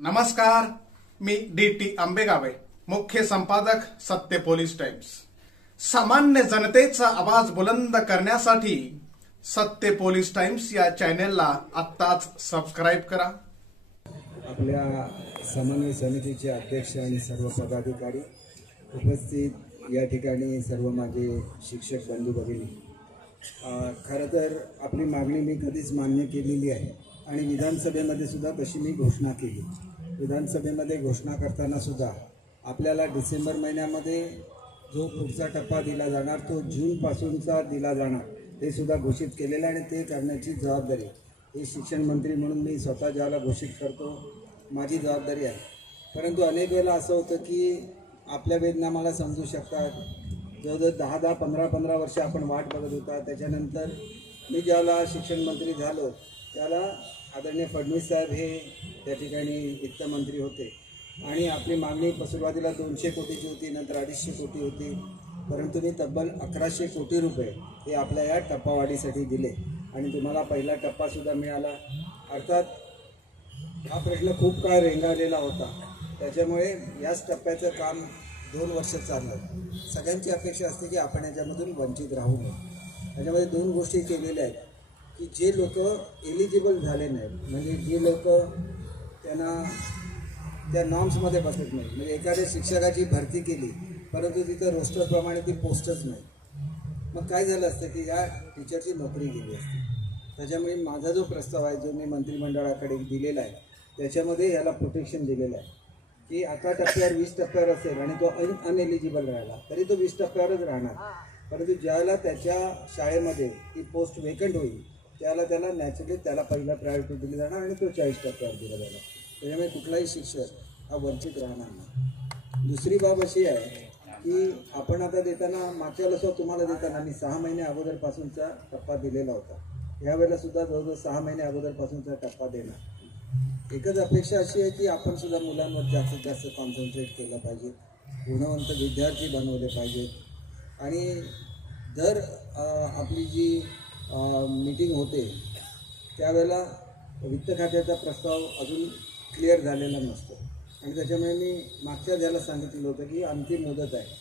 नमस्कार, मी डी.टी. आंबेगावे, मुख्य संपादक सत्य पोलीस टाइम्स। सामान्य जनतेचा आवाज बुलंद करण्यासाठी सत्य पोलीस टाइम्स या चॅनेलला आत्ताच सबस्क्राइब करा। आपल्या समन्वय समितीचे अध्यक्ष आणि सर्व पदाधिकारी उपस्थित या ठिकाणी सर्व माझे शिक्षक बंधू भगिनी, खरं तर आपली मागणी मी कधीच मान्य केलेली आहे आणि विधानसभेमध्ये सुद्धा तशी मी घोषणा केली। विधानसभेमध्ये घोषणा करताना सुद्धा आपल्याला डिसेंबर महिन्यामध्ये जो पुढचा टप्पा दिला जाणार तो जूनपासूनचा दिला जाणार ते सुद्धा घोषित केलेलं आणि ते करण्याची जबाबदारी हे शिक्षण मंत्री म्हणून मी स्वतः ज्याला घोषित करतो माझी जबाबदारी आहे। परंतु अनेक वेळेला असं होतं की आपल्या वेदना मला समजू शकतात, जवळजवळ 10 15 वर्ष आपण वाट बघत होता। त्याच्यानंतर मी ज्याला शिक्षण मंत्री झालो त्याला आदरणीय फडणवीस साहेब हे त्या ठिकाणी वित्तमंत्री होते आणि आपली मागणी सुरुवातीला 200 कोटीची होती, नंतर 250 कोटी होती, परंतु मी तब्बल 1100 कोटी रुपये हे आपल्या या टप्पावाढीसाठी दिले आणि तुम्हाला पहिला टप्पासुद्धा मिळाला। अर्थात हा प्रश्न खूप काळ रेंगाळलेला होता, त्याच्यामुळे याच टप्प्याचं काम 2 वर्ष चाललं। सगळ्यांची अपेक्षा असते की आपण याच्यामधून वंचित राहू नये। त्याच्यामध्ये 2 गोष्टी केलेल्या आहेत की जे लोक एलिजिबल झाले नाहीत, म्हणजे जे लोक त्यांना त्या नॉर्म्समध्ये बसत नाही, म्हणजे एखाद्या शिक्षकाची भरती केली परंतु तिथं रोस्टरप्रमाणे ती पोस्टच नाही, मग काय झालं असतं की या टीचरची नोकरी गेली असते। त्याच्यामुळे माझा जो प्रस्ताव आहे जो मी मंत्रिमंडळाकडे दिलेला आहे त्याच्यामध्ये याला प्रोटेक्शन दिलेलं आहे की 11 टप्प्यावर 20 टप्प्यावर असेल आणि तो अनएलिजिबल राहिला तरी तो 20 टप्प्यावरच राहणार, परंतु ज्याला त्याच्या शाळेमध्ये ती पोस्ट वेकंट होईल त्याला नॅचरली त्याला पहिला प्रायोरिटी दिली जाणार आणि तो 40 टप्प्यावर दिला जाणार। त्याच्यामुळे कुठलाही शिक्षक हा वंचित राहणार नाही। दुसरी बाब अशी आहे की आपण आता देताना मागच्या वेळेला तुम्हाला देताना मी 6 महिने अगोदरपासूनचा टप्पा दिलेला होता, यावेळेला सुद्धा जवळजवळ 6 महिने अगोदरपासूनचा टप्पा देणार। एकच अपेक्षा अशी आहे की आपण सुद्धा मुलांवर जास्तीत जास्त कॉन्सन्ट्रेट केलं पाहिजे, गुणवंत विद्यार्थी बनवले पाहिजेत आणि दर आपली जी मीटिंग होते त्यावेळेला वित्त खात्याचा प्रस्ताव अजून क्लिअर झालेला नसतो आणि त्याच्यामुळे मी मागच्या ज्याला सांगितलेलं होतं की अंतिम मुदत आहे,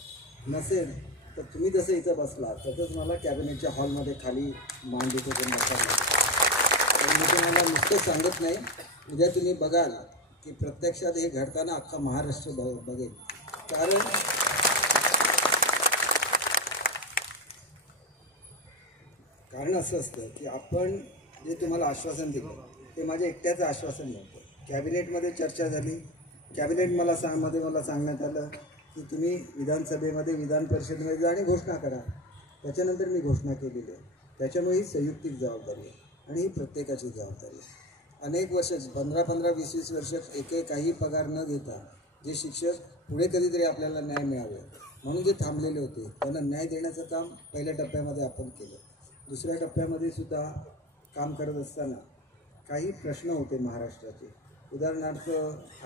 नसेल तर तुम्ही जसं इथं बसला तसंच मला कॅबिनेटच्या हॉलमध्ये खाली मांडीचं करून बसायला। मी तुम्हाला नुसतं सांगत नाही, उद्या तुम्ही बघाल की प्रत्यक्षात हे घडताना अख्खा महाराष्ट्र बघेल। कारण असं असतं की आपण जे तुम्हाला आश्वासन दिलं ते माझ्या एकट्याचं आश्वासन नव्हतं। कॅबिनेटमध्ये चर्चा झाली, कॅबिनेट मला सांगण्यात आलं की तुम्ही विधानसभेमध्ये विधान परिषदेमध्ये जा आणि घोषणा करा, त्याच्यानंतर मी घोषणा केलेली आहे। त्याच्यामुळे ही संयुक्तिक जबाबदारी आहे आणि ही प्रत्येकाची जबाबदारी आहे। अनेक वर्ष 15 20 वर्ष काही पगार न घेता जे शिक्षक पुढे कधीतरी आपल्याला न्याय मिळावे म्हणून जे थांबलेले होते त्यांना न्याय देण्याचं काम पहिल्या टप्प्यामध्ये आपण केलं। दुसऱ्या टप्प्यामध्ये सुद्धा काम करत असताना काही प्रश्न होते महाराष्ट्राचे, उदाहरणार्थ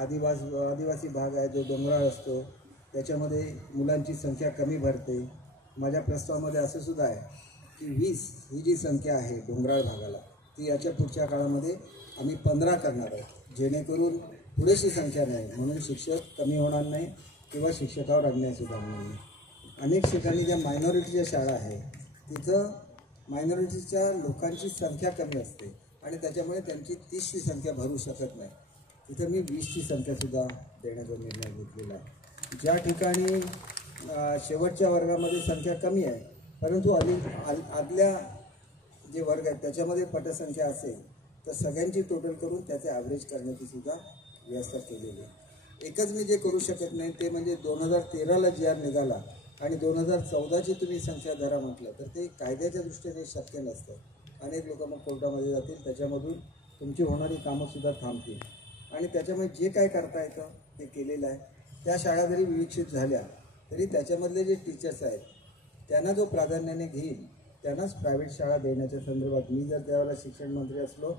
आदिवासी भाग आहे जो डोंगराळ असतो, त्याच्यामध्ये मुलांची संख्या कमी भरते। माझ्या प्रस्तावामध्ये असं सुद्धा आहे की 20 ही जी संख्या आहे डोंगराळ भागाला ती याच्या पुढच्या काळामध्ये आम्ही 15 करणार आहोत, जेणेकरून पुरेशी संख्या नाही म्हणून शिक्षक कमी होणार नाही किंवा शिक्षकावर अन्यायसुद्धा होणार नाही। अनेक ठिकाणी ज्या मायनॉरिटीच्या शाळा आहेत तिथं मायनॉरिटीच्या लोकांची संख्या कमी असते आणि त्याच्यामुळे त्यांची 30ची संख्या भरू शकत नाही, तिथं मी 20ची संख्यासुद्धा देण्याचा निर्णय घेतलेला आहे। ज्या ठिकाणी शेवटच्या वर्गामध्ये संख्या कमी आहे परंतु आदल्या जे वर्ग आहेत त्याच्यामध्ये पटसंख्या असेल तर सगळ्यांची टोटल करून त्याचे ॲव्हरेज करण्याची सुद्धा व्यवस्था केलेली आहे। एकच मी जे करू शकत नाही ते म्हणजे 2013ला GR निघाला आणि 2014ची तुम्ही संख्या धरा म्हटलं तर ते कायद्याच्या दृष्टीने शक्य नसतं। अनेक लोक मग कोर्टामध्ये जातील, त्याच्यामधून तुमची होणारी कामंसुद्धा थांबतील आणि त्याच्यामुळे जे काय करता येतं ते केलेलं आहे। त्या शाळा जरी विकसित झाल्या तरी त्याच्यामधले जे टीचर्स आहेत त्यांना जो प्राधान्याने घेईल त्यांनाच प्रायव्हेट शाळा देण्याच्या संदर्भात मी जर त्यावेळेला शिक्षण मंत्री असलो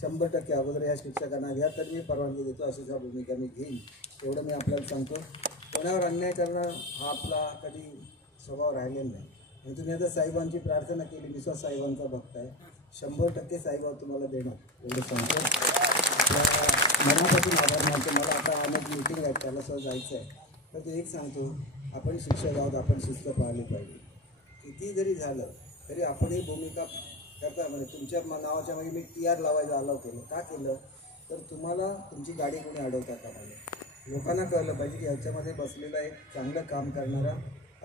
100% अगोदर ह्या शिक्षकांना घ्या तर मी परवानगी देतो, अशी भूमिका मी घेईन, एवढं मी आपल्याला सांगतो। कोणावर अन्याय करणं हा आपला कधी स्वभाव राहिलेला नाही आणि तुम्ही आता साईबांची प्रार्थना केली, मी स्वतः साईबांचा भक्त आहे, 100% साईबाबा तुम्हाला देणार एवढं सांगतो। मनापासून आभार मानतो। त्याला सुद्धा जायचं आहे. तर तो एक सांगतो, आपण शिक्षक आहोत, आपण शिस्त पाळली पाहिजे. किती जरी झालं तरी आपण ही भूमिका करता. म्हणजे तुमच्या नावाच्या मागे मी TR लावायचं अलाव केलं. का केलं तर तुम्हाला तुमची गाडी कोणी अडवता कामा नये. लोकांना कळलं पाहिजे की ह्याच्यामध्ये बसलेला एक चांगलं काम करणारा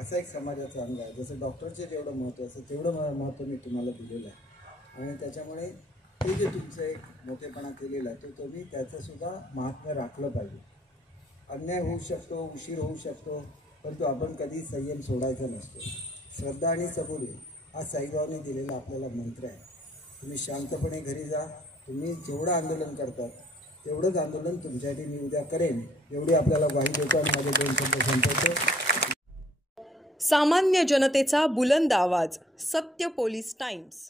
असा एक समाजाचा अंग आहे. जसं डॉक्टरचे जेवढं महत्त्व असतं तेवढं महत्त्व मी तुम्हाला दिलेलं आहे. आणि त्याच्यामुळे ते जे तुमचं एक मोठेपणा केलेला आहे तो तुम्ही त्याचंसुद्धा महात्म्य राखलं पाहिजे. अन्याय होऊ शकतो, उशीर होऊ शकतो, परंतु आपण कधी संयम सोडायचा नसतो. श्रद्धा आणि सबुरी हा साईबाबांनी दिलेला आपल्याला मंत्र आहे. तुम्ही शांतपणे घरी जा. तुम्ही जेवढं आंदोलन करतात तेवढंच आंदोलन तुमच्यासाठी मी उद्या करेन एवढी आपल्याला ग्वाही देतो आणि माझे 2 शब्द संपवतो. सामान्य जनतेचा बुलंद आवाज, सत्य पोलीस टाइम्स.